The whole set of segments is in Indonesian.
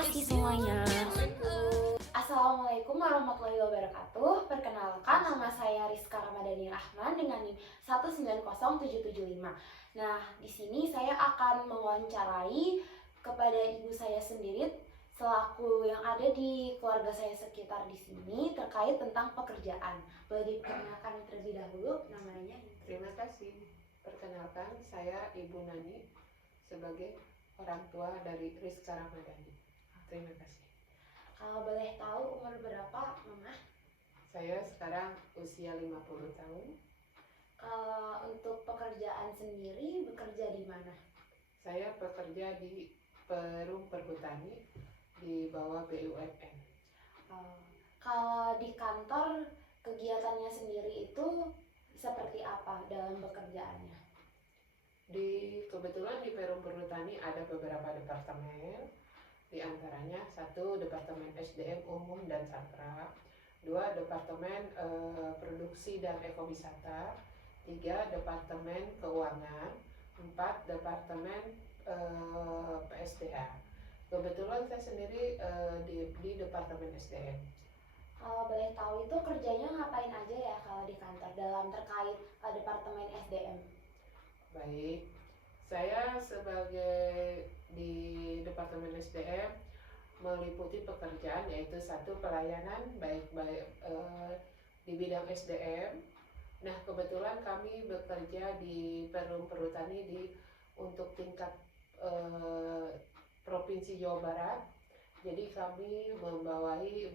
kasih semuanya. Assalamualaikum warahmatullahi wabarakatuh. Perkenalkan, nama saya Rizka Ramadhani Rahman dengan NIM 190775. Nah, di sini saya akan mewawancarai kepada ibu saya sendiri selaku yang ada di keluarga saya sekitar di sini terkait tentang pekerjaan. Boleh diperkenalkan terlebih dahulu namanya? Terima kasih. Perkenalkan, saya Ibu Nani sebagai orang tua dari Rizka Ramadhani. Terima kasih. Kalau boleh tahu umur berapa, Mama? Saya sekarang usia 50 tahun. Kalau untuk pekerjaan sendiri, bekerja di mana? Saya bekerja di Perum Perhutani di bawah BUMN. Kalau di kantor, kegiatannya sendiri itu seperti apa dalam pekerjaannya? Kebetulan di Perum Perhutani ada beberapa departemen, di antaranya satu departemen SDM umum dan sastra, dua departemen produksi dan ekowisata, tiga departemen keuangan, empat departemen PSDA. Kebetulan saya sendiri di departemen SDM. Kalau boleh tahu itu kerjanya ngapain aja ya kalau di kantor dalam terkait departemen SDM? Baik, saya sebagai di Departemen SDM meliputi pekerjaan yaitu satu pelayanan baik di bidang SDM. Nah, kebetulan kami bekerja di Perum Perhutani untuk tingkat Provinsi Jawa Barat. Jadi kami membawahi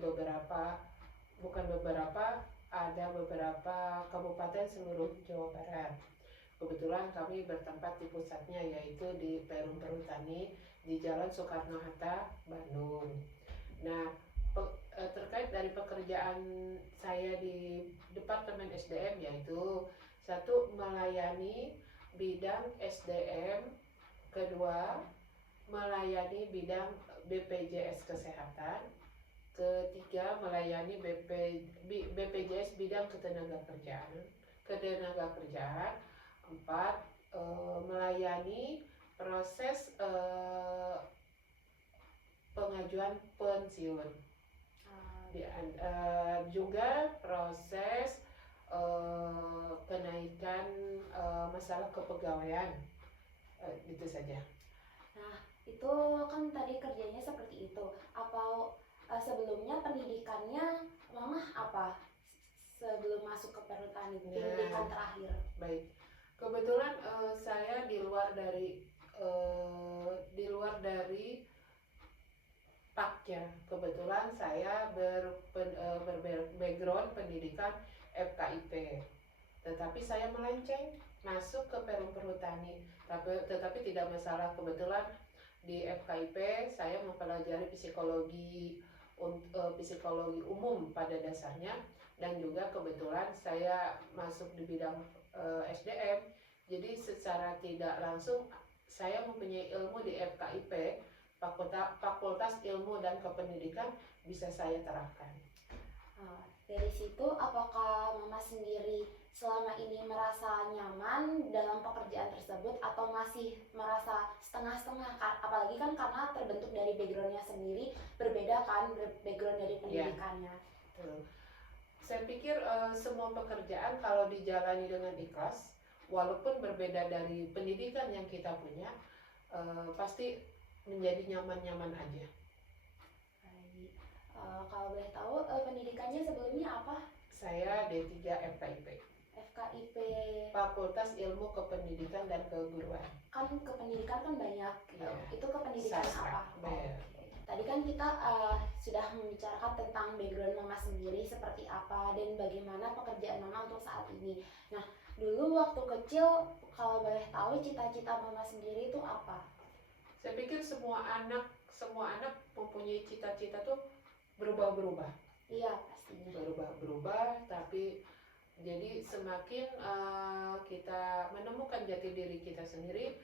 ada beberapa kabupaten seluruh Jawa Barat. Kebetulan kami bertempat di pusatnya yaitu di Perum Perhutani di Jalan Soekarno-Hatta, Bandung. Nah, terkait dari pekerjaan saya di Departemen SDM yaitu satu melayani bidang SDM, kedua melayani bidang BPJS Kesehatan, ketiga melayani BPJS bidang ketenagakerjaan, empat melayani proses pengajuan pensiun, juga proses kenaikan masalah kepegawaian, itu saja. Nah, itu kan tadi kerjanya seperti itu. Apa sebelumnya pendidikannya Mama apa? Sebelum masuk ke Perhutani, pendidikan terakhir. Baik. Kebetulan saya di luar dari PAK-nya. Kebetulan saya berbackground pendidikan FKIP. Tetapi saya melenceng masuk ke Perum Perhutani. Tetapi tidak masalah, kebetulan di FKIP saya mempelajari psikologi umum pada dasarnya, dan juga kebetulan saya masuk di bidang SDM. Jadi secara tidak langsung saya mempunyai ilmu di FKIP, Fakultas Ilmu dan Kependidikan, bisa saya terapkan. Dari situ apakah Mama sendiri selama ini merasa nyaman dalam pekerjaan tersebut atau masih merasa setengah-setengah? Apalagi kan karena terbentuk dari backgroundnya sendiri berbeda kan, background dari pendidikannya. Saya pikir semua pekerjaan kalau dijalani dengan ikhlas, walaupun berbeda dari pendidikan yang kita punya, pasti menjadi nyaman-nyaman aja. Baik. Kalau boleh tahu pendidikannya sebelumnya apa? Saya D3 FKIP. FKIP. Fakultas Ilmu Kependidikan dan Keguruan. Kan kependidikan kan banyak. Itu kependidikan Sastra. apa? Tadi kan kita sudah membicarakan tentang background Mama sendiri seperti apa dan bagaimana pekerjaan Mama untuk saat ini. Nah, dulu waktu kecil kalau boleh tahu cita-cita Mama sendiri itu apa? Saya pikir semua anak mempunyai cita-cita tuh berubah-berubah. Iya, pastinya. Berubah-berubah, tapi jadi semakin kita menemukan jati diri kita sendiri.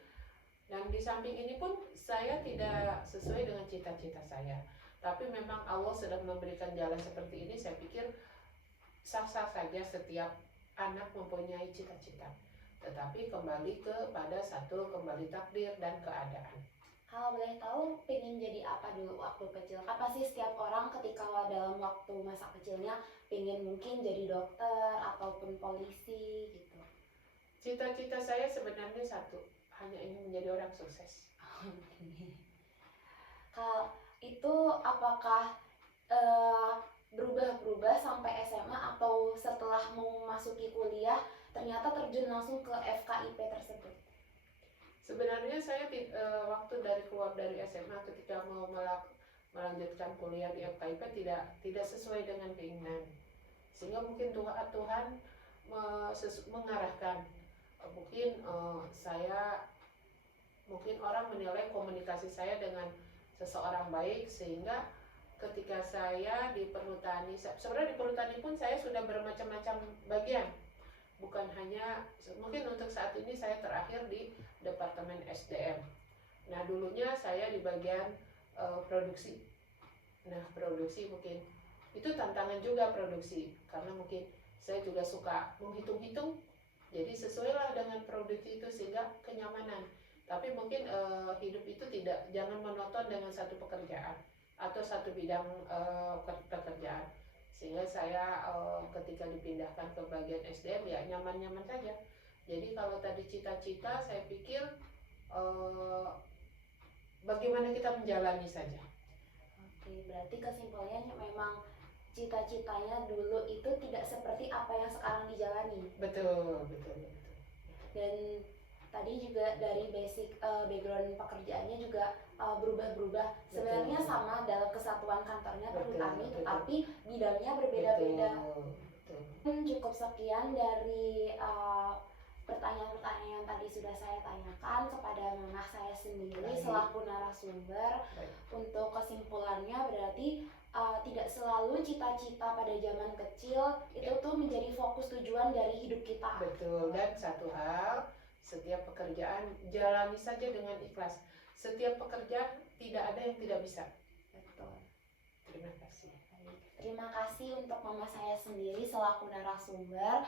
Dan di samping ini pun saya tidak sesuai dengan cita-cita saya. Tapi memang Allah sedang memberikan jalan seperti ini. Saya pikir sah-sah saja setiap anak mempunyai cita-cita. Tetapi kembali kepada kembali takdir dan keadaan. Kalau boleh tahu, pengen jadi apa dulu waktu kecil? Kan pasti setiap orang ketika dalam waktu masa kecilnya pengen mungkin jadi dokter ataupun polisi gitu. Cita-cita saya sebenarnya satu, hanya ingin menjadi orang sukses. Kalau itu apakah berubah-berubah sampai SMA atau setelah mau masuki kuliah ternyata terjun langsung ke FKIP tersebut? Sebenarnya saya waktu keluar dari SMA ketika mau melanjutkan kuliah di FKIP tidak sesuai dengan keinginan, sehingga mungkin Tuhan mengarahkan. Mungkin orang menilai komunikasi saya dengan seseorang baik, sehingga ketika saya di perhutani, sebenarnya di perhutani pun saya sudah bermacam-macam bagian, bukan hanya mungkin untuk saat ini saya terakhir di Departemen SDM. Nah, dulunya saya di bagian produksi. Nah, produksi mungkin itu tantangan juga, produksi, karena mungkin saya juga suka menghitung-hitung, jadi sesuailah dengan produksi itu sehingga kenyamanan. Tapi mungkin hidup itu jangan monoton dengan satu pekerjaan atau satu bidang pekerjaan, sehingga saya ketika dipindahkan ke bagian SDM ya nyaman-nyaman saja. Jadi kalau tadi cita-cita, saya pikir bagaimana kita menjalani saja. Oke, berarti kesimpulannya memang cita-citanya dulu itu tidak seperti apa yang sekarang dijalani. Betul. Dan tadi juga dari basic background pekerjaannya juga berubah-berubah. Sebenarnya sama dalam kesatuan kantornya perhutani, tetapi bidangnya berbeda-beda. Cukup sekian dari pertanyaan-pertanyaan yang tadi sudah saya tanyakan kepada mamah saya sendiri selaku narasumber. Untuk kesimpulannya berarti tidak selalu cita-cita pada zaman kecil itu tuh menjadi fokus tujuan dari hidup kita. Betul. Dan satu hal, setiap pekerjaan jalani saja dengan ikhlas. Setiap pekerjaan tidak ada yang tidak bisa. Betul. Terima kasih. Terima kasih untuk mama saya sendiri selaku narasumber.